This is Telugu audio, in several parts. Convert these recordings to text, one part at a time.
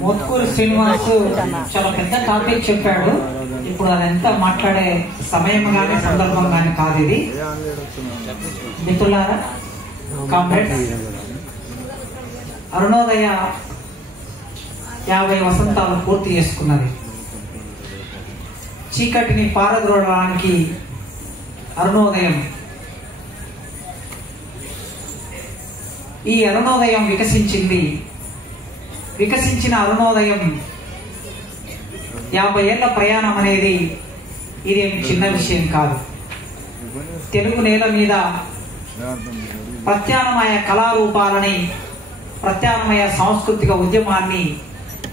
మోత్కూరు శ్రీనివాస్ చాలా పెద్ద టాపిక్ చెప్పాడు. ఇప్పుడు అదంతా మాట్లాడే సమయం గానీ సందర్భం గానీ కాదు ఇది. మిత్రులారా, కామ్రేడ్స్, అరుణోదయ 50 వసంతాలు పూర్తి చేసుకున్నది. చీకటిని పారద్రోడడానికి అరుణోదయం, ఈ అరుణోదయం వికసించింది. వికసించిన అరుణోదయం 50 ఏళ్ల ప్రయాణం అనేది ఇదేం చిన్న విషయం కాదు. తెలుగు నేల మీద ప్రత్యామ్నాయ కళారూపాలని, ప్రత్యామ్నాయ సాంస్కృతిక ఉద్యమాన్ని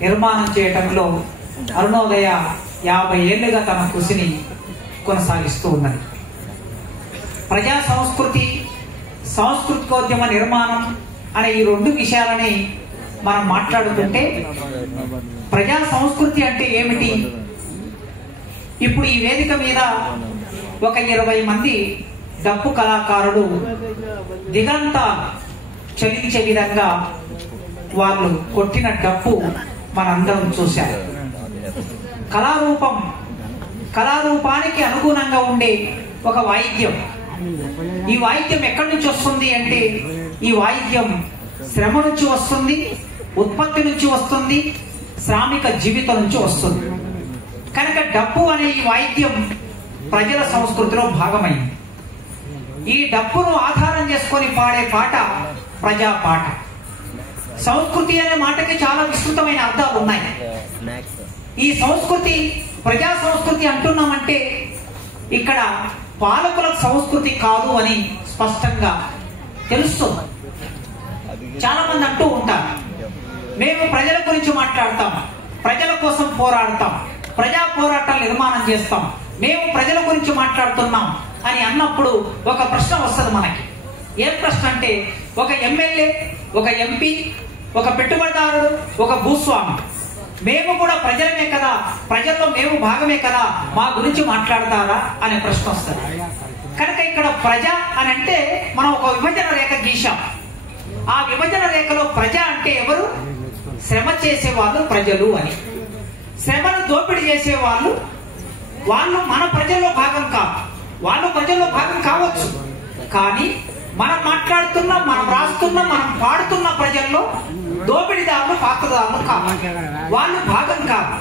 నిర్మాణం చేయటంలో అరుణోదయ 50 ఏళ్లుగా తన కృషిని కొనసాగిస్తూ ఉన్నది. ప్రజా సంస్కృతి, సాంస్కృతికోద్యమ నిర్మాణం అనే ఈ 2 విషయాలని మనం మాట్లాడుతుంటే, ప్రజా సంస్కృతి అంటే ఏమిటి? ఇప్పుడు ఈ వేదిక మీద ఒక 20 మంది డప్పు కళాకారులు దిగంత చలించే విధంగా వాళ్ళు కొట్టిన డప్పు మనందరం చూశారు. కళారూపానికి అనుగుణంగా ఉండే ఒక వాయిద్యం. ఈ వాయిద్యం ఎక్కడి నుంచి వస్తుంది అంటే, ఈ వాయిద్యం శ్రమ నుంచి వస్తుంది, ఉత్పత్తి నుంచి వస్తుంది, శ్రామిక జీవితం నుంచి వస్తుంది. కనుక డప్పు అనే ఈ వాయిద్యం ప్రజల సంస్కృతిలో భాగమైంది. ఈ డప్పును ఆధారం చేసుకొని పాడే పాట ప్రజా పాట. సంస్కృతి అనే మాటకి చాలా విస్తృతమైన అర్థాలు ఉన్నాయి. ఈ సంస్కృతి ప్రజా సంస్కృతి అంటున్నామంటే ఇక్కడ పాలకుల సంస్కృతి కాదు అని స్పష్టంగా తెలుస్తుంది. చాలా మంది అంటూ ఉంటారు, మేము ప్రజల గురించి మాట్లాడతాం, ప్రజల కోసం పోరాడతాం, ప్రజా పోరాటాలు నిర్మాణం చేస్తాం, మేము ప్రజల గురించి మాట్లాడుతున్నాం అని అన్నప్పుడు ఒక ప్రశ్న వస్తుంది మనకి. ఏం ప్రశ్న అంటే, ఒక ఎమ్మెల్యే, ఒక ఎంపీ, ఒక పెట్టుబడిదారుడు, ఒక భూస్వామి, మేము కూడా ప్రజలమే కదా, ప్రజల్లో మేము భాగమే కదా, మా గురించి మాట్లాడతారా అనే ప్రశ్న వస్తుంది. కనుక ఇక్కడ ప్రజ అని అంటే మనం ఒక విభజన రేఖ గీశాం. ఆ విభజన రేఖలో ప్రజ అంటే ఎవరు? శ్రమ చేసే వాళ్ళు ప్రజలు అని. శ్రమను దోపిడీ చేసే వాళ్ళు మన ప్రజల్లో భాగం కాదు. వాళ్ళు ప్రజల్లో భాగం కావచ్చు, కానీ మనం మాట్లాడుతున్న, మనం రాస్తున్న, మనం పాడుతున్న ప్రజల్లో దోపిడీదారులు, పాత్రదారులు కాదు, వాళ్ళు భాగం కాదు.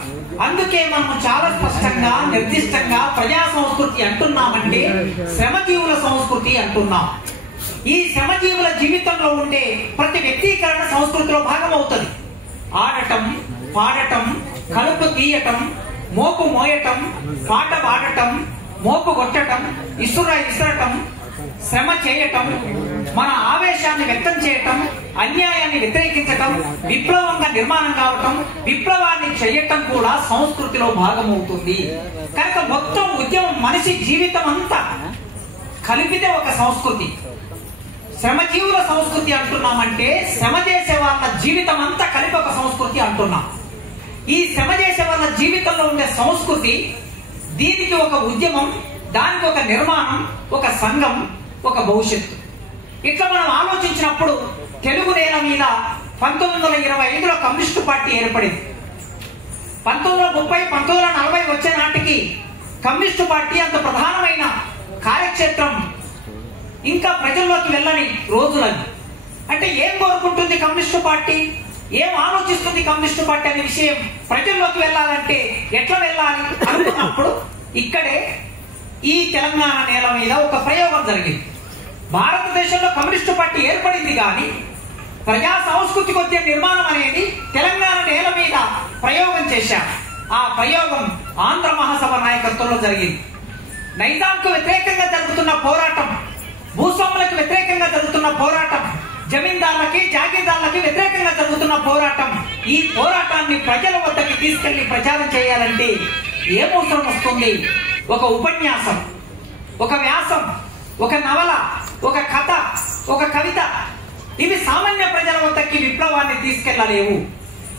అందుకే మనం చాలా స్పష్టంగా, నిర్దిష్టంగా ప్రజా సంస్కృతి అంటున్నామంటే శ్రమజీవుల సంస్కృతి అంటున్నాం. ఈ శ్రమజీవుల జీవితంలో ఉండే ప్రతి వ్యక్తీకరణ సంస్కృతిలో భాగం అవుతుంది. ఆడటం, పాడటం, కలుపు తీయటం, మోపు మోయటం, పాట పాడటం, మోపు కొట్టటం, ఇసురటం, శ్రమ చేయటం, మన ఆవేశాన్ని వ్యక్తం చేయటం, అన్యాయాన్ని వ్యతిరేకించటం, విప్లవంగా నిర్మాణం కావటం, విప్లవాన్ని చేయటం కూడా సంస్కృతిలో భాగమవుతుంది. కనుక మొత్తం ఉద్యమం, మనిషి జీవితం అంతా కలిపితే ఒక సంస్కృతి. శ్రమజీవుల సంస్కృతి అంటున్నామంటే శ్రమ చేసే వాళ్ళ జీవితం అంతా కలిపి ఒక సంస్కృతి అంటున్నాం. ఈ శ్రమ చేసే వాళ్ళ జీవితంలో ఉండే సంస్కృతి, దీనికి ఒక ఉద్యమం, దానికి ఒక నిర్మాణం, ఒక సంఘం, ఒక భవిష్యత్తు. ఇట్లా మనం ఆలోచించినప్పుడు తెలుగు నేల మీద 1925లో కమ్యూనిస్టు పార్టీ ఏర్పడింది. 1930, 1940 వచ్చే నాటికి కమ్యూనిస్టు పార్టీ అంత ప్రధానమైన కార్యక్షేత్రం ఇంకా ప్రజల్లోకి వెళ్ళని రోజులని. అంటే ఏం కోరుకుంటుంది కమ్యూనిస్టు పార్టీ, ఏం ఆలోచిస్తుంది కమ్యూనిస్టు పార్టీ అనే విషయం ప్రజల్లోకి వెళ్ళాలంటే ఎట్లా వెళ్ళాలి అనుకున్నప్పుడు ఇక్కడే ఈ తెలంగాణ నేల మీద ఒక ప్రయోగం జరిగింది. భారతదేశంలో కమ్యూనిస్టు పార్టీ ఏర్పడింది, కానీ ప్రజా సాంస్కృతిక నిర్మాణం అనేది తెలంగాణ నేల మీద ప్రయోగం చేశారు. ఆ ప్రయోగం ఆంధ్ర మహాసభ నాయకత్వంలో జరిగింది. నైజాంకు వ్యతిరేకంగా జరుగుతున్న పోరాటం, భూస్వాములకు వ్యతిరేకంగా జరుగుతున్న పోరాటం, జమీందారులకి జాగీర్దారులకి వ్యతిరేకంగా జరుగుతున్న పోరాటం. ఈ పోరాటాన్ని ప్రజల వద్దకి తీసుకెళ్లి ప్రచారం చేయాలంటే ఏమవసరం వస్తుంది? ఒక ఉపన్యాసం, ఒక వ్యాసం, ఒక నవల, ఒక కథ, ఒక కవిత. ఇవి సామాన్య ప్రజల వద్దకి విప్లవాన్ని తీసుకెళ్లలేవు.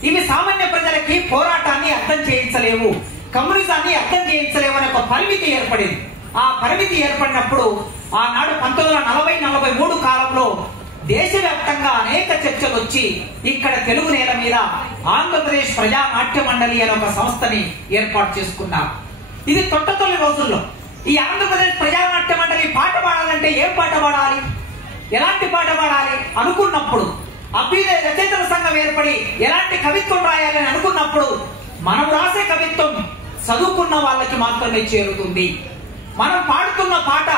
ఇవి సామాన్య ప్రజలకి పోరాటాన్ని అర్థం చేయించలేవు, కమ్యూనిజాన్ని అర్థం చేయించలేవు అనే ఒక పరిమితి ఏర్పడింది. ఆ పరిమితి ఏర్పడినప్పుడు ఆనాడు 1940-43 కాలంలో దేశవ్యాప్తంగా అనేక చర్చలు వచ్చి ఇక్కడ తెలుగు నేల మీద ఆంధ్రప్రదేశ్ ప్రజా నాట్య మండలి అనే ఒక సంస్థని ఏర్పాటు చేసుకున్నారు. ఇది తొట్టతొలి రోజుల్లో ఈ ఆంధ్రప్రదేశ్ ప్రజా నాట్య మండలి పాట పాడాలంటే ఏం పాట పాడాలి, ఎలాంటి పాట పాడాలి అనుకున్నప్పుడు, అభ్యుదయ రచయితల సంఘం ఏర్పడి ఎలాంటి కవిత్వం రాయాలని అనుకున్నప్పుడు, మనం రాసే కవిత్వం చదువుకున్న వాళ్ళకి మాత్రమే చేరుతుంది. మనం పాడుతున్న పాట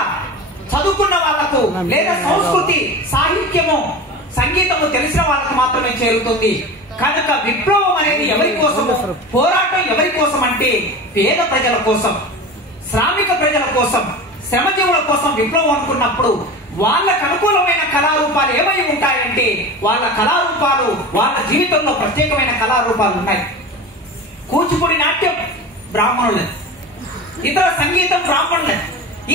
చదువుకున్న వాళ్లకు లేదా సంస్కృతి, సాహిత్యము, సంగీతము తెలిసిన వాళ్ళకి మాత్రమే చేరుతుంది. కనుక విప్లవం అనేది ఎవరి కోసం, పోరాటం ఎవరి కోసం అంటే పేద ప్రజల కోసం, శ్రామిక ప్రజల కోసం, శ్రమజీవుల కోసం విప్లవం అనుకున్నప్పుడు వాళ్ళకు అనుకూలమైన కళారూపాలు ఏమై ఉంటాయంటే వాళ్ళ కళారూపాలు, వాళ్ళ జీవితంలో ప్రత్యేకమైన కళారూపాలు ఉన్నాయి. కూచిపూడి నాట్యం బ్రాహ్మణులే, ఇతర సంగీతం బ్రాహ్మణులే.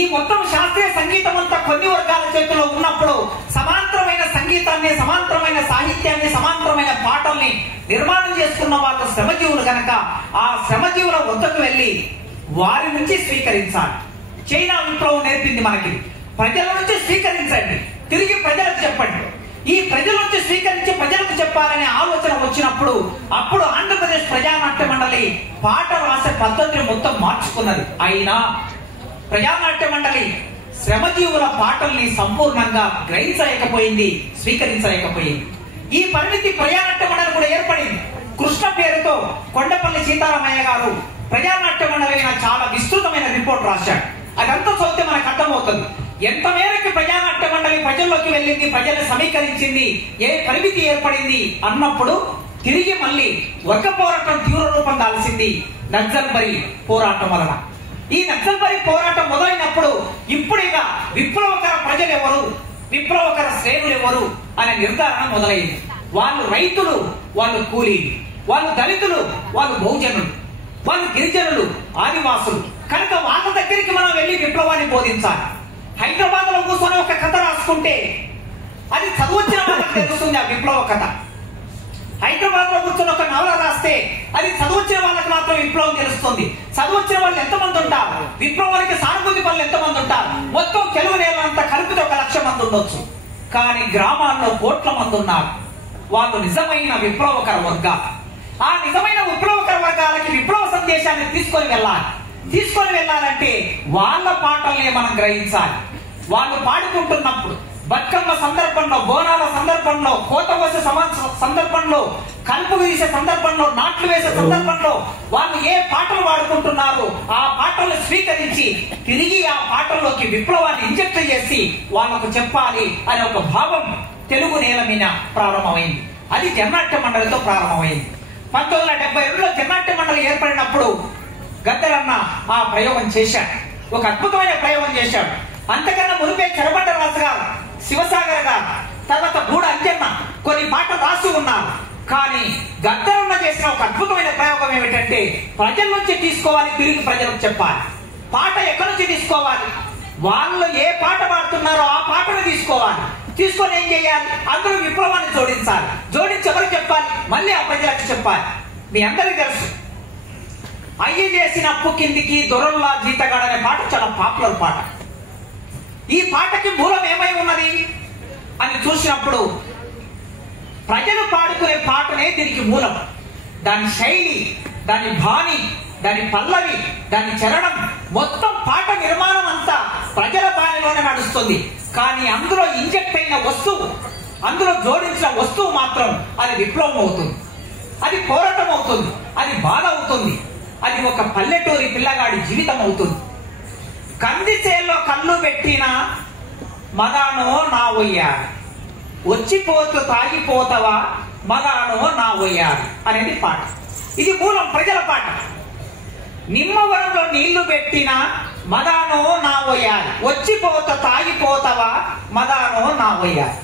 ఈ మొత్తం శాస్త్రీయ సంగీతం అంతా కొన్ని వర్గాల చేతిలో ఉన్నప్పుడు సమాంతరమైన సంగీతాన్ని, సమాంతరమైన సాహిత్యాన్ని, సమాంతరమైన పాటల్ని నిర్మాణం చేసుకున్న వాళ్ళు శ్రమజీవులు కనుక ఆ శ్రమజీవుల వద్దకు వెళ్లి వారి నుంచి స్వీకరించాలి. చైనా విప్లవం నేర్పింది మనకి, ప్రజల నుంచి స్వీకరించండి, తిరిగి ప్రజలకు చెప్పండి. ఈ ప్రజల నుంచి స్వీకరించి ప్రజలకు చెప్పాలనే ఆలోచన వచ్చినప్పుడు అప్పుడు ఆంధ్రప్రదేశ్ ప్రజానాట్య మండలి పాట రాసే పద్ధతిని మొత్తం మార్చుకున్నది. అయినా ప్రజానాట్య మండలి శ్రమజీవుల పాటల్ని సంపూర్ణంగా గ్రహించలేకపోయింది, స్వీకరించలేకపోయింది. ఈ పరిమితి ప్రజానాట్య మండలి కూడా ఏర్పడింది. కృష్ణ పేరుతో కొండపల్లి సీతారామయ్య గారు ప్రజానాట్య మండలి చాలా విస్తృతమైన రిపోర్ట్ రాశాడు. అదంతా చదివితే మనకు అర్థమవుతుంది ఎంత మేరకు ప్రజానాట్య మండలి ప్రజల్లోకి వెళ్ళింది, ప్రజల్ని సమీకరించింది, ఏ పరిమితి ఏర్పడింది అన్నప్పుడు తిరిగి మళ్ళీ వర్గ పోరాటం తీవ్ర రూపం దాల్సింది నక్సల్బరీ పోరాటం వలన. ఈ నక్సల్బరీ పోరాటం మొదలైనప్పుడు ఇప్పుడిక విప్లవకర ప్రజలు ఎవరు, విప్లవకర శ్రేణులు ఎవరు అనే నిర్ధారణ మొదలైంది. వాళ్ళు రైతులు, వాళ్ళు కూలీలు, వాళ్ళు దళితులు, వాళ్ళు బహుజనులు, వాళ్ళు గిరిజనులు, ఆదివాసులు. కనుక వాళ్ళ దగ్గరికి మనం వెళ్ళి విప్లవాన్ని బోధించాలి. హైదరాబాద్ లో కూర్చొని ఒక కథ రాసుకుంటే అది చదువొచ్చిన వాళ్ళకి తెలుస్తుంది ఆ విప్లవ కథ. హైదరాబాద్ లో కూర్చొని ఒక నవల రాస్తే అది చదువొచ్చిన వాళ్ళకి మాత్రం విప్లవం తెలుస్తుంది. చదువొచ్చిన వాళ్ళు ఎంతమంది ఉంటారు, విప్లవానికి సానుభూతి పనులు ఎంతమంది ఉంటారు? మొత్తం తెలుగు నేలంతా కలిపితే 1,00,000 మంది ఉండొచ్చు. కానీ గ్రామాల్లో కోట్ల మంది ఉన్నారు. వాళ్ళు నిజమైన విప్లవకర వర్గాలు. ఆ నిజమైన విప్లవకర వర్గాలకి విప్లవ సందేశాన్ని తీసుకొని వెళ్ళాలంటే వాళ్ళ పాటల్ని మనం గ్రహించాలి. వాళ్ళు పాడుకుంటున్నప్పుడు బతుకమ్మ సందర్భంలో, బోనాల సందర్భంలో, కోత కోసే సందర్భంలో, కలుపు వేసే సందర్భంలో, నాట్లు వేసే సందర్భంలో వాళ్ళు ఏ పాటలు పాడుకుంటున్నారో ఆ పాటలు స్వీకరించి తిరిగి ఆ పాటల్లోకి విప్లవాన్ని ఇంజెక్ట్ చేసి వాళ్ళకు చెప్పాలి అనే ఒక భావం తెలుగు నేల మీద ప్రారంభమైంది. అది జన్నాట్య మండలితో ప్రారంభమైంది. 1972లో జన్నాట్య మండలి ఏర్పడినప్పుడు గద్దరన్న ఆ ప్రయోగం చేశాడు, ఒక అద్భుతమైన ప్రయోగం చేశాడు. అంతకన్నా మునిపే చెరబండ రాజు గారు, శివసాగర్ గారు, తర్వాత గూడ అంజన్న కొన్ని పాటలు రాసి ఉన్నారు. కానీ గద్దరన్న చేసిన ఒక అద్భుతమైన ప్రయోగం ఏమిటంటే ప్రజల నుంచి తీసుకోవాలి, తిరిగి ప్రజలకు చెప్పాలి. పాట ఎక్కడి నుంచి తీసుకోవాలి, వాళ్ళు ఏ పాట పాడుతున్నారో ఆ పాటను తీసుకోవాలి. తీసుకొని ఏం చేయాలి, అందరూ విప్లవాన్ని జోడించాలి. జోడించి ఎవరికి చెప్పాలి, మళ్ళీ ఆ ప్రజలకు చెప్పాలి. మీ అందరికీ తెలుసు అయ్యి చేసిన అప్పు కిందికి దొరల్లా జీతగాడు అనే పాట చాలా పాపులర్ పాట. ఈ పాటకి మూలం ఏమై ఉన్నది అని చూసినప్పుడు ప్రజలు పాడుకునే పాటనే దీనికి మూలం. దాని శైలి, దాని బాణి, దాని పల్లవి, దాని చరణం, మొత్తం పాట నిర్మాణం అంతా ప్రజల బాణిలోనే నడుస్తుంది. కానీ అందులో ఇంజెక్ట్ అయిన వస్తువు, అందులో జోడించిన వస్తువు మాత్రం అది విప్లవం అవుతుంది, అది పోరాటం అవుతుంది, అది బాధ అవుతుంది, అది ఒక పల్లెటూరి పిల్లగాడి జీవితం అవుతుంది. కంది చేల్లో కళ్ళు పెట్టిన మగానో నా ఒయ్యారు, వచ్చిపోతూ తాగిపోతావా మగానో నా ఒయ్యారు అనేది పాట. ఇది మూలం, ప్రజల పాట. నిమ్మవరంలో నీళ్లు పెట్టిన మగానో నా ఒయ్యారు, వచ్చిపోత తాగిపోతావా మగానో నా ఒయ్యారు.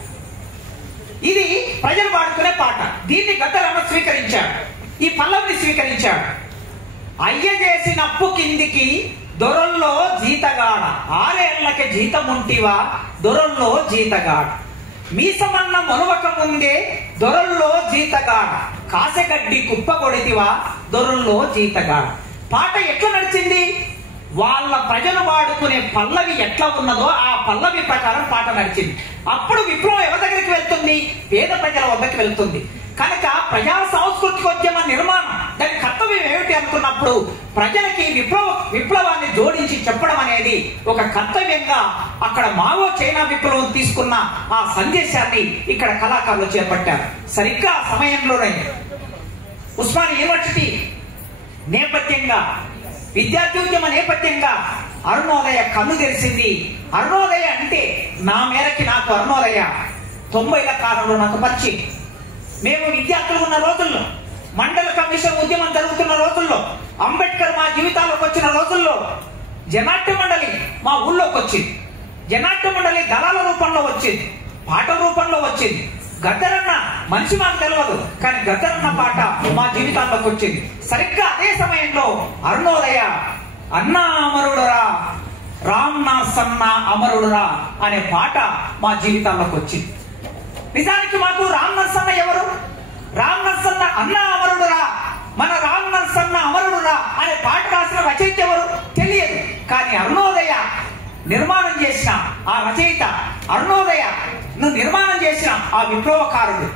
ఇది ప్రజలు పాడుకునే పాట. దీన్ని గద్దరన్న స్వీకరించాడు, ఈ పల్లవిని స్వీకరించాడు. అయ్య చేసిన అప్పు కిందికి దొరల్లో జీతగాడ, 6 ఏళ్లకి జీతముంటివా దొరల్లో జీతగాడ, మీసమన్న మొలవక ముందే దొరల్లో జీతగాడ, కాసెగడ్డి కుప్ప కొడితివా దొరల్లో జీతగాడ. పాట ఎట్లా నడిచింది? వాళ్ళ ప్రజలు వాడుకునే పల్లవి ఎట్లా ఉన్నదో ఆ పల్లవి ప్రకారం పాట నడిచింది. అప్పుడు విప్లవం ఎవరి దగ్గరికి వెళ్తుంది? పేద ప్రజల వద్దకు వెళ్తుంది. కనుక ప్రజా సాంస్కృతికోద్యమ నిర్మాణం దాని కర్తవ్యం ఏమిటి అనుకున్నప్పుడు ప్రజలకి విప్లవాన్ని జోడించి చెప్పడం అనేది ఒక కర్తవ్యంగా అక్కడ మావో చైనా విప్లవం తీసుకున్న ఆ సందేశాన్ని ఇక్కడ కళాకారులు చేపట్టారు. సరిగ్గా ఆ సమయంలోనే ఉస్మానియా యూనివర్సిటీ నేపథ్యంగా, విద్యార్థి ఉద్యమ నేపథ్యంగా అరుణోదయ కన్ను తెరిచింది. అరుణోదయ అంటే నా మేరకి నాకు అరుణోదయ 90ల కాలంలో నాకు పరిచయం. మేము విద్యార్థులు ఉన్న రోజుల్లో, మండల కమిషన్ ఉద్యమం జరుగుతున్న రోజుల్లో, అంబేద్కర్ మా జీవితాల్లోకి వచ్చిన రోజుల్లో జనాట్య మండలి మా ఊళ్ళోకి వచ్చింది. జనాట్య మండలి దళాల రూపంలో వచ్చింది, పాటల రూపంలో వచ్చింది. గద్దరన్న మనిషి మాకు తెలియదు, కానీ గద్దరన్న పాట మా జీవితాల్లోకి వచ్చింది. సరిగ్గా అదే సమయంలో అరుణోదయ అన్నా అమరుడురా రామ్నాథన్న అమరుడురా అనే పాట మా జీవితాల్లోకి వచ్చింది. నిజానికి మాకు రామ్నాథన్న ఎవరు? రామ్నాథన్న అన్నా అమరుడురా, మన రామ్నాథన్న అమరుడురా అనే పాట రాసిన రచయిత ఎవరు తెలియదు. కానీ అరుణోదయ నిర్మాణం చేసిన ఆ రచయిత, అరుణోదయ నిర్మాణం చేసిన ఆ విప్లవకారుడు,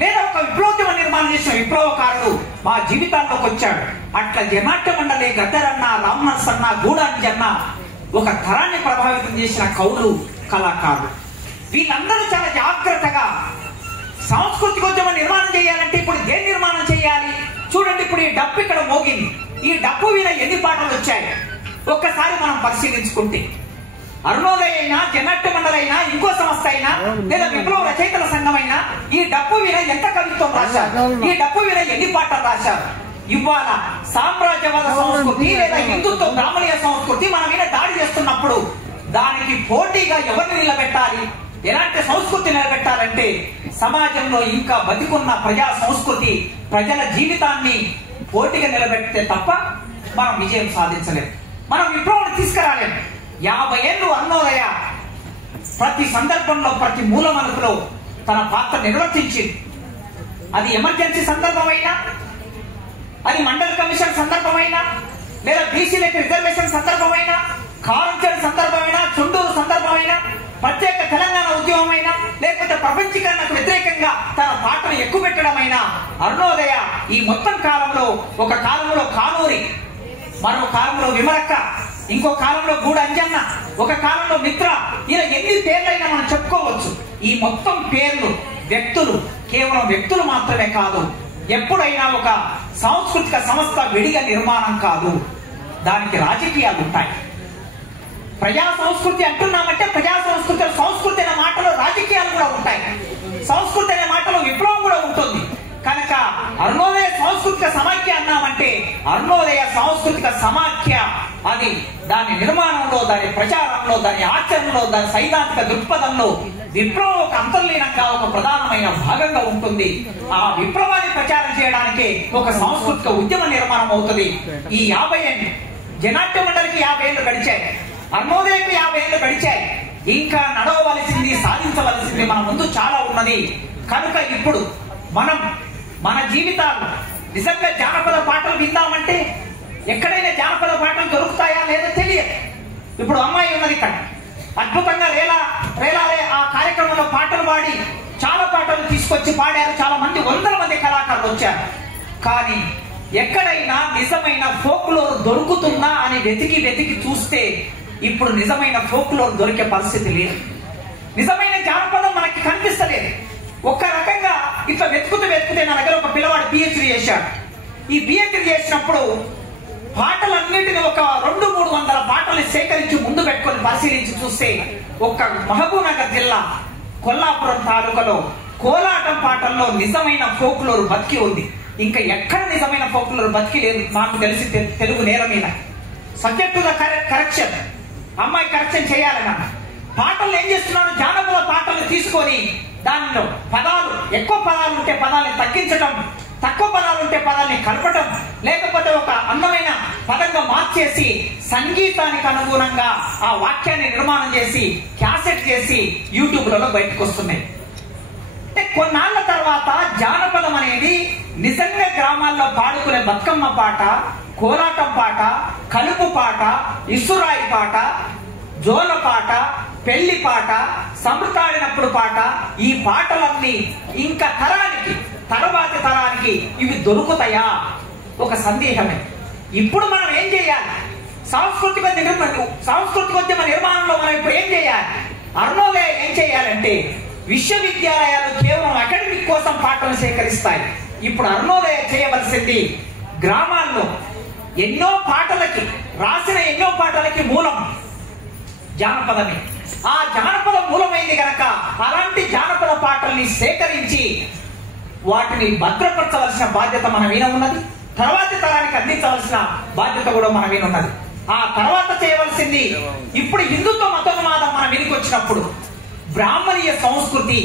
లేదా ఒక విప్లవోద్యమ నిర్మాణం చేసిన విప్లవకారుడు మా జీవితాల్లోకి వచ్చాడు. అట్లా జనాట్య మండలి, గద్దరన్న, రామ్నాథన్న, గూడాంజన్న ఒక తరాన్ని ప్రభావితం చేసిన కవులు, కళాకారులు. వీళ్ళందరూ చాలా జాగ్రత్తగా సాంస్కృతికోద్యమ నిర్మాణం చేయాలంటే ఇప్పుడు దేని నిర్మాణం చేయాలి? చూడండి, ఇప్పుడు ఈ డప్పు ఇక్కడ మోగింది. ఈ డప్పు మీద ఎన్ని పాటలు వచ్చాయి ఒక్కసారి మనం పరిశీలించుకుంటే, అరుణోదయ అయినా, జనాట్య మండలి అయినా, ఇంకో సంస్థ అయినా, లేదా విప్లవ రచయితల సంఘం అయినా ఈ డప్పు మీద ఎంత కవిత్వం రాశారు? ఈ డప్పు మీద ఎన్ని పాటలు రాశారు? ఇవాళ సామ్రాజ్యవాద సంస్కృతి లేదా హిందుత్వ బ్రాహ్మణీయ సంస్కృతి మన మీద దాడి చేస్తున్నప్పుడు దానికి పోటీగా ఎవరిని నిలబెట్టాలి? ఎలాంటి సంస్కృతి నిలబెట్టాలంటే సమాజంలో ఇంకా బతికున్న ప్రజా సంస్కృతి, ప్రజల జీవితాన్ని పోటీగా నిలబెడితే తప్ప మనం విజయం సాధించలేము, మనం విప్లవాన్ని తీసుకురాలేము. 50 ఏళ్ళు అరుణోదయ ప్రతి సందర్భంలో, ప్రతి మూల మలుపులో తన పాత్ర నిర్వర్తించింది. అది ఎమర్జెన్సీ సందర్భమైనా, అది మండల కమిషన్ సందర్భమైనా, లేదా బీసీలకు రిజర్వేషన్ సందర్భమైనా, కారంచేడు సందర్భమైనా, చుండూరు సందర్భమైనా, ప్రత్యేక తెలంగాణ ఉద్యమమైనా, లేకపోతే ప్రపంచీకరణకు వ్యతిరేకంగా తన పాటను ఎక్కువ పెట్టడమైనా అరుణోదయ ఈ మొత్తం కాలంలో, ఒక కాలంలో కానూరి, మరో కాలంలో విమలక్క, ఇంకో కాలంలో గూడంజన్న, ఒక కాలంలో మిత్ర, ఇలా ఎన్ని పేర్లైనా మనం చెప్పుకోవచ్చు. ఈ మొత్తం పేర్లు వ్యక్తులు, కేవలం వ్యక్తులు మాత్రమే కాదు. ఎప్పుడైనా ఒక సాంస్కృతిక సంస్థ విడిగా నిర్మాణం కాదు, దానికి రాజకీయాలు ఉంటాయి. ప్రజా సంస్కృతి అంటున్నామంటే ప్రజా సంస్కృతి, సంస్కృతి అనే మాటలో రాజకీయాలు కూడా ఉంటాయి, సంస్కృతి అనే మాటలో విప్లవం కూడా ఉంటుంది. కనుక అరుణోదయ సాంస్కృతిక సమాఖ్య అన్నామంటే అరుణోదయ సాంస్కృతిక సమాఖ్య అది దాని నిర్మాణంలో, దాని ప్రచారంలో, దాని ఆచరణలో, దాని సైద్ధాంతిక దృక్పథంలో విప్లవం ఒక అంతర్లీనంగా, ఒక ప్రధానమైన భాగంగా ఉంటుంది. ఆ విప్లవాన్ని ప్రచారం చేయడానికి ఒక సాంస్కృతిక ఉద్యమ నిర్మాణం అవుతుంది. ఈ 50 ఏళ్ళు జనాట్య మండలికి 50 ఏళ్ళు గడిచాయి, అరుణోదయకు 50 ఏళ్ళు గడిచాయి. ఇంకా నడవవలసింది, సాధించవలసింది మన ముందు చాలా ఉన్నది. కనుక ఇప్పుడు మనం మన జీవితాలు నిజంగా జానపద పాటలు విందామంటే ఎక్కడైనా జానపద పాటలు దొరుకుతాయా లేదో తెలియదు. ఇప్పుడు అమ్మాయి ఉన్నది ఇక్కడ, అద్భుతంగా రేలారే ఆ కార్యక్రమంలో పాటలు పాడి చాలా పాటలు తీసుకొచ్చి పాడారు. చాలా మంది, 100 మంది కళాకారులు వచ్చారు. కానీ ఎక్కడైనా నిజమైన ఫోక్లోర్ దొరుకుతుందా అని వెతికి చూస్తే ఇప్పుడు నిజమైన ఫోక్లోర్ దొరికే పరిస్థితి లేదు. నిజమైన జానపదం మనకి కనిపిస్తలేదు. ఒక రకంగా ఇట్లా వెతుకుతే నా దగ్గర ఒక పిల్లవాడు పిహెచ్డి చేశాడు. ఈ పిహెచ్డి చేసినప్పుడు పాటలన్నిటిని ఒక 200-300 పాటలు సేకరించి ముందు పెట్టుకొని పరిశీలించి చూస్తే ఒక్క మహబూబ్ నగర్ జిల్లా కొల్లాపురం తాలూకాలో కోలాటం పాటల్లో నిజమైన ఫోక్లోర్ బతికి ఉంది. ఇంకా ఎక్కడ నిజమైన ఫోక్లోర్ బతికి లేదు నాకు తెలిసి తెలుగు నేల మీద. సబ్జెక్ట్ టు ద కరెక్షన్, అమ్మాయి కరెక్షన్ చేయాలన్న పాటలు ఏం చేస్తున్నాను, జానపద పాటలు తీసుకొని దానిలో పదాలు, ఎక్కువ పదాలు ఉంటే పదాన్ని తగ్గించడం, తక్కువ పదాలు ఉంటే పదాన్ని కలపటం, లేకపోతే ఒక అందమైన పదంగా మార్చేసి సంగీతానికి అనుగుణంగా ఆ వాక్యాన్ని నిర్మాణం చేసి క్యాసెట్ చేసి యూట్యూబ్లలో బయటకు వస్తున్నాయి. అంటే కొన్నాళ్ళ తర్వాత జానపదం అనేది నిజంగా గ్రామాల్లో పాడుకునే బతుకమ్మ పాట, కోలాటం పాట, కలుపు పాట, ఇసురాయి పాట, జోల పాట, పెళ్లి పాట, సమృతాడినప్పుడు పాట, ఈ పాటలన్నీ ఇంకా తర్వాతి తరానికి ఇవి దొరుకుతాయా? ఒక సందేహమే. ఇప్పుడు మనం ఏం చేయాలి? సాంస్కృతికోద్యమ నిర్మాణంలో మనం ఇప్పుడు ఏం చేయాలి? అరుణోదయ ఏం చేయాలంటే, విశ్వవిద్యాలయాలు కేవలం అకాడమిక్ కోసం పాటలు సేకరిస్తాయి. ఇప్పుడు అరుణోదయ చేయవలసింది గ్రామాల్లో రాసిన ఎన్నో పాటలకి మూలం జానపదమే. ఆ జానపద మూలమైంది కనుక అలాంటి జానపద పాటల్ని సేకరించి వాటిని భద్రపరచవలసిన బాధ్యత మన మీద ఉన్నది. తర్వాతి తరానికి అందించవలసిన బాధ్యత కూడా మన మీద ఉన్నది. ఆ తర్వాత చేయవలసింది, ఇప్పుడు హిందుత్వ మతోన్మాదం మన మీదకి వచ్చినప్పుడు బ్రాహ్మణీయ సంస్కృతి,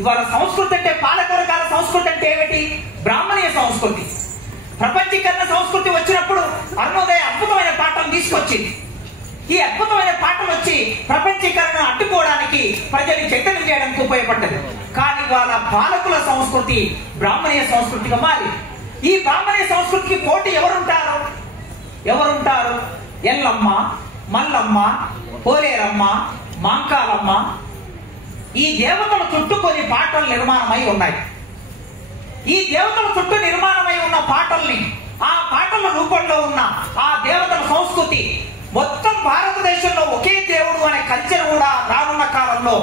ఇవాళ సంస్కృతి అంటే పాలకవర్గాల సంస్కృతి అంటే ఏమిటి? బ్రాహ్మణీయ సంస్కృతి. ప్రపంచీకరణ సంస్కృతి వచ్చినప్పుడు అరుణోదయ అద్భుతమైన పాటలు తీసుకొచ్చింది. ఈ అద్భుతమైన పాటలు వచ్చి ప్రపంచీకరణ అడ్డుకోవడానికి, ప్రజల్ని చైతన్యం చేయడానికి ఉపయోగపడ్డది. కానీ వాళ్ళ పాలకుల సంస్కృతి బ్రాహ్మణీయ సంస్కృతిగా మారి, ఈ బ్రాహ్మణీయ సంస్కృతికి పోటీ ఎవరుంటారు? ఎల్లమ్మ, మల్లమ్మ, పోలేరమ్మ, మాంకాలమ్మ, ఈ దేవతల చుట్టూ కొన్ని పాటలు నిర్మాణమై ఉన్నాయి. ఈ దేవతల చుట్టూ నిర్మాణమై ఉన్న పాటల్ని, ఆ పాటల రూపంలో ఉన్న ఆ దేవతల సంస్కృతి మొత్తం భారతదేశంలో ఒకే దేవుడు అనే కల్చర్ కూడా రానున్న కాలంలో,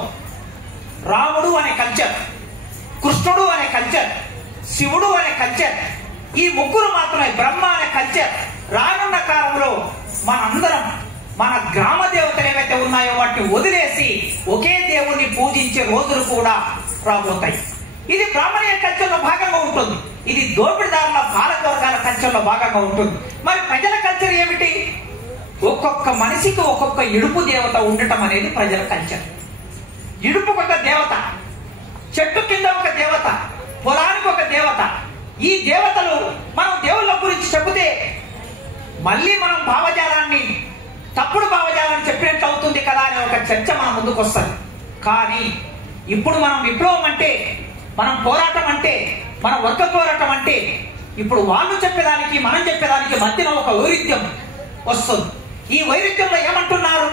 రాముడు అనే కల్చర్, కృష్ణుడు అనే కల్చర్, శివుడు అనే కల్చర్, ఈ ముగ్గురు మాత్రమే బ్రహ్మ అనే కల్చర్ రానున్న కాలంలో మనందరం మన గ్రామ దేవతలు ఏవైతే ఉన్నాయో వాటిని వదిలేసి ఒకే దేవుణ్ణి పూజించే రోజులు కూడా రాబోతాయి. ఇది బ్రాహ్మణీయ కల్చర్లో భాగంగా ఉంటుంది. ఇది దోపిడిదారుల పాలకవర్గాల కల్చర్లో భాగంగా ఉంటుంది. మరి ప్రజల కల్చర్ ఏమిటి? ఒక్కొక్క మనిషికి ఒక్కొక్క ఇడుపు దేవత ఉండటం అనేది ప్రజల కల్చర్. ఇడుపుకు ఒక దేవత, చెట్టు కింద ఒక దేవత, పొలానికి ఒక దేవత. ఈ దేవతలు మనం దేవుళ్ళ గురించి చెబితే మళ్ళీ మనం తప్పుడు భావజాలాన్ని చెప్పినట్టు అవుతుంది కదా అనే ఒక చర్చ మన ముందుకు వస్తుంది. కానీ ఇప్పుడు మనం విప్లవం అంటే, మనం పోరాటం అంటే, మన వర్గ పోరాటం అంటే, ఇప్పుడు వాళ్ళు చెప్పేదానికి మనం చెప్పేదానికి మధ్యన ఒక వైరుధ్యం వస్తుంది. ఈ వైరుధ్యంలో ఏమంటున్నారు?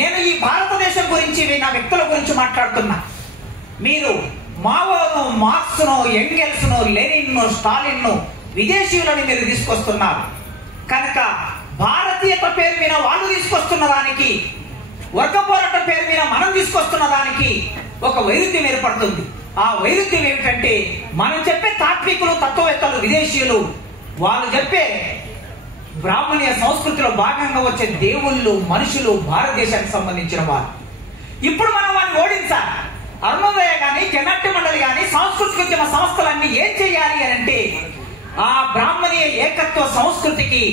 నేను ఈ భారతదేశం గురించి, నా వ్యక్తుల గురించి మాట్లాడుతున్నా. మీరు మావోను, మార్క్స్ను, ఎంగెల్స్ను, లెనిన్ను, స్టాలిన్ను, విదేశీయులను మీరు తీసుకొస్తున్నారు కనుక భారతీయత పేరు మీద వాళ్ళు తీసుకొస్తున్న దానికి, వర్గ పోరాటం పేరు మీద మనం తీసుకొస్తున్న దానికి ఒక వైరుధ్యం ఏర్పడుతుంది. ఆ వైరుధ్యం ఏమిటంటే, మనం చెప్పే తాత్వికులు, తత్వవేత్తలు విదేశీయులు, వాళ్ళు చెప్పే బ్రాహ్మణీయ సంస్కృతిలో భాగంగా వచ్చే దేవుళ్ళు, మనుషులు భారతదేశానికి సంబంధించిన వారు. ఇప్పుడు మనం వారిని ఓడించాలి. అరుణోదయ గాని, జనాట్య మండలి గాని, సాంస్కృతిక ఉద్యమ సంస్థలన్నీ ఏం చేయాలి అని అంటే, ఆ బ్రాహ్మణీయ ఏకత్వ సంస్కృతికి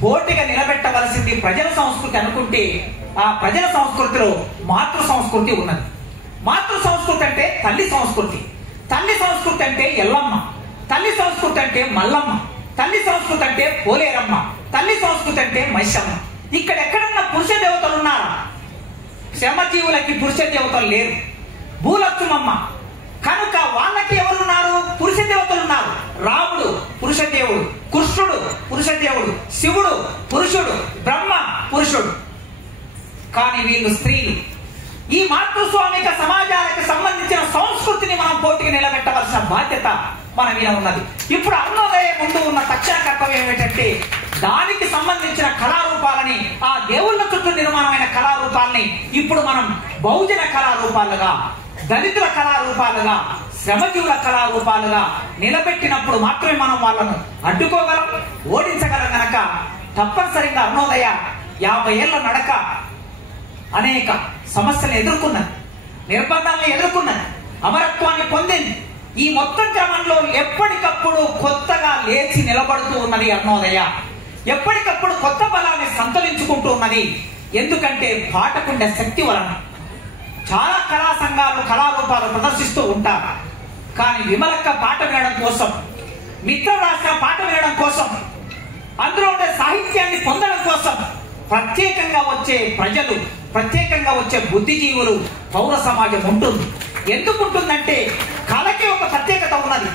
పోటీగా నిలబెట్టవలసింది ప్రజల సంస్కృతి అనుకుంటే, ఆ ప్రజల సంస్కృతిలో మాతృ సంస్కృతి ఉన్నది. మాతృ సంస్కృతి అంటే తల్లి సంస్కృతి, తల్లి సంస్కృతి అంటే ఎల్లమ్మ, తల్లి సంస్కృతి అంటే మల్లమ్మ, తల్లి సంస్కృతి అంటే పోలేరమ్మ, తల్లి సంస్కృతి అంటే మైసమ్మ. ఇక్కడ ఎక్కడన్నా పురుష దేవతలు ఉన్నారా? శ్రమజీవులకి పురుష దేవతలు లేరు. భూలక్ష్మమ్మ కనుక వాళ్ళకి ఎవరున్నారు? పురుష దేవతలు ఉన్నారు. రాముడు పురుష దేవుడు, కృష్ణుడు పురుష దేవుడు, శివుడు పురుషుడు, బ్రహ్మ పురుషుడు. కానీ వీళ్ళు స్త్రీలు. ఈ మాతృస్వామిక సమాజాలకు సంబంధించిన సంస్కృతిని మనం పోటీకి నిలబెట్టవలసిన బాధ్యత మన మీద ఉన్నది. ఇప్పుడు అరుణోదయ ముందు ఉన్న తక్షణ కర్తవ్యం ఏమిటంటే, దానికి సంబంధించిన కళారూపాలని, ఆ దేవుళ్ళ చుట్టూ నిర్మాణమైన కళారూపాలని ఇప్పుడు మనం బహుజన కళారూపాలుగా, దళితుల కళారూపాలుగా, శ్రమజీవుల కళారూపాలుగా నిలబెట్టినప్పుడు మాత్రమే మనం వాళ్ళను అడ్డుకోగలం, ఓడించగలం. గనక తప్పనిసరిగా అరుణోదయ 50 ఏళ్ల నడక అనేక సమస్యలు ఎదుర్కొన్నది, నిర్బంధాలను ఎదుర్కొన్నది, అమరత్వాన్ని పొందింది. ఈ మొత్తం క్రమంలో ఎప్పటికప్పుడు కొత్తగా లేచి నిలబడుతూ ఉన్నది అరుణోదయ. ఎప్పటికప్పుడు కొత్త బలాన్ని సంతరించుకుంటూ ఉన్నది. ఎందుకంటే పాటకుండే శక్తి వలన. చాలా కళా సంఘాలు కళారూపాలు ప్రదర్శిస్తూ ఉంటారు. కానీ విమలక్క పాట వినడం కోసం, మిత్ర రాష్ట్ర పాట వినడం కోసం, అందులో ఉండే సాహిత్యాన్ని పొందడం కోసం ప్రత్యేకంగా వచ్చే ప్రజలు, ప్రత్యేకంగా వచ్చే బుద్ధిజీవులు, పౌర సమాజం ఉంటుంది. ఎందుకు ఉంటుందంటే కళకి ఒక ప్రత్యేకత ఉన్నది,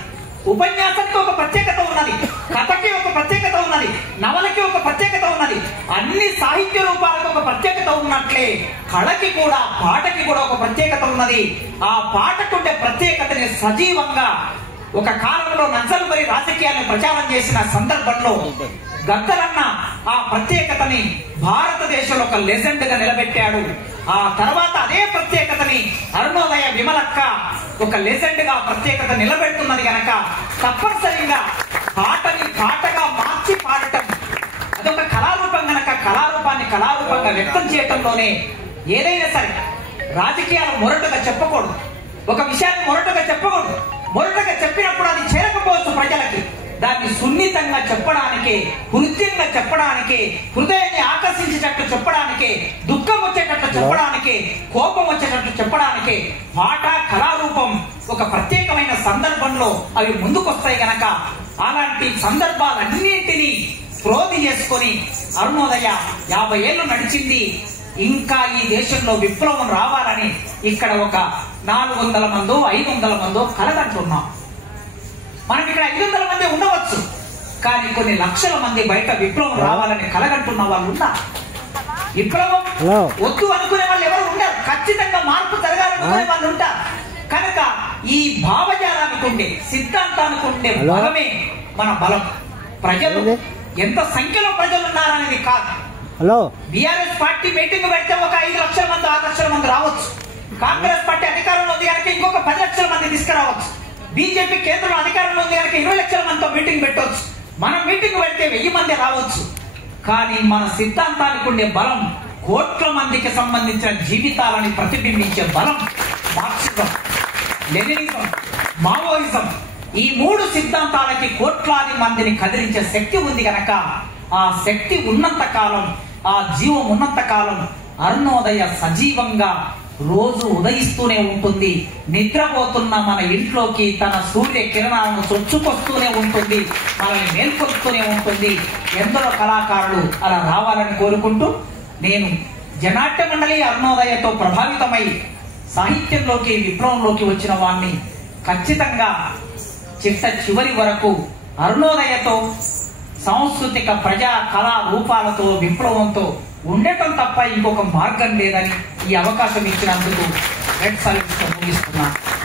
ఉపన్యాసానికి ఒక ప్రత్యేకత ఉన్నది, కథకి ఒక ప్రత్యేకత ఉన్నది, నవలకి ఒక ప్రత్యేకత ఉన్నది. అన్ని సాహిత్య రూపాలకు ఒక ప్రత్యేకత ఉన్నట్లే కళకి కూడా, పాటకి కూడా ఒక ప్రత్యేకత ఉన్నది. ఆ పాటకుండే ప్రత్యేకతని సజీవంగా ఒక కాలంలో నక్సల్బరీ రాజకీయాలను ప్రచారం చేసిన సందర్భంలో గద్దరన్న ఆ ప్రత్యేకతని భారతదేశంలో ఒక లెజెండ్ గా నిలబెట్టాడు. ఆ తర్వాత అదే ప్రత్యేకతని అరుణోదయ విమలక్క ఒక లెజెండ్ గా ప్రత్యేకత నిలబెడుతున్నది గనక తప్పనిసరిగా పాటని పాటగా మార్చి పాడటం అదొక కళారూపం గనక కళారూపాన్ని కళారూపంగా వ్యక్తం చేయటంలోనే ఏదైనా సరే రాజకీయాలు మొరటుగా చెప్పకూడదు, ఒక విషయాన్ని మొరటుగా చెప్పకూడదు. మొరటుగా చెప్పినప్పుడు అది చేరకపోవచ్చు ప్రజలకి. దాన్ని సున్నితంగా చెప్పడానికి, హృదయంగా చెప్పడానికి, హృదయాన్ని ఆకర్షించేటట్టు చెప్పడానికి, దుఃఖం వచ్చేటట్టు చెప్పడానికి, కోపం వచ్చేటట్టు చెప్పడానికి పాట కళారూపం ఒక ప్రత్యేకమైన సందర్భంలో అవి ముందుకొస్తాయి గనక అలాంటి సందర్భాలన్నింటినీ ప్రోధి చేసుకొని అరుణోదయ 50 ఏళ్ళు నడిచింది. ఇంకా ఈ దేశంలో విప్లవం రావాలని ఇక్కడ ఒక 400 మందో 500 మందో కలగంటున్నాం. మనం ఇక్కడ 500 మంది ఉండవచ్చు, కానీ కొన్ని లక్షల మంది బయట విప్లవం రావాలని కలగంటున్న వాళ్ళు ఉన్నారు. విప్లవం వద్దు అనుకునే వాళ్ళు ఎవరు ఉండరు, ఖచ్చితంగా మార్పు జరగాలనుకునే వాళ్ళు ఉంటారు. కనుక ఈ భావజాలానికి ఉండే, సిద్ధాంతానికి ఉండే బలమే మన బలం. ప్రజలు ఎంత సంఖ్యలో ప్రజలు ఉన్నారనేది కాదు. బీఆర్ఎస్ పార్టీ మీటింగ్ పెడితే ఒక 5 లక్షల మంది 6 లక్షల మంది రావచ్చు. కాంగ్రెస్ పార్టీ అధికారంలో ఉంది కనుక ఇంకొక 10 లక్షల మంది తీసుకురావచ్చు. బీజేపీ కేంద్రంలో అధికారంలో ఉంది కనుక 20 లక్షల మందితో మీటింగ్ పెట్టవచ్చు. మనం మీటింగ్ పెడితే 1000 మంది రావచ్చు. కానీ మన సిద్ధాంతానికి ఉండే బలం, కోట్ల మందికి సంబంధించిన జీవితాలని ప్రతిబింబించే బలం మార్క్సిజం, లెనినిజం, మావోయిజం. ఈ 3 సిద్ధాంతాలకి కోట్లాది మందిని కదిలించే శక్తి ఉంది కనుక ఆ శక్తి ఉన్నంత కాలం, ఆ జీవం ఉన్నంత కాలం అరుణోదయ సజీవంగా రోజు ఉదయిస్తూనే ఉంటుంది. నిద్రపోతున్న మన ఇంట్లోకి తన సూర్య కిరణాలను చొచ్చుకొస్తూనే ఉంటుంది, మనల్ని మేల్కొల్పుతూనే ఉంటుంది. ఎందరో కళాకారులు అలా రావాలని కోరుకుంటూ, నేను జనాట్య మండలి అరుణోదయతో ప్రభావితమై సాహిత్యంలోకి, విప్లవంలోకి వచ్చిన వాడిని ఖచ్చితంగా చిట్ట చివరి వరకు అరుణోదయతో, సాంస్కృతిక ప్రజా కళా రూపాలతో, విప్లవంతో ఉండటం తప్ప ఇంకొక మార్గం లేదని ఈ అవకాశం ఇచ్చినందుకు రెడ్ సర్వీస్ ముగిస్తున్నాను.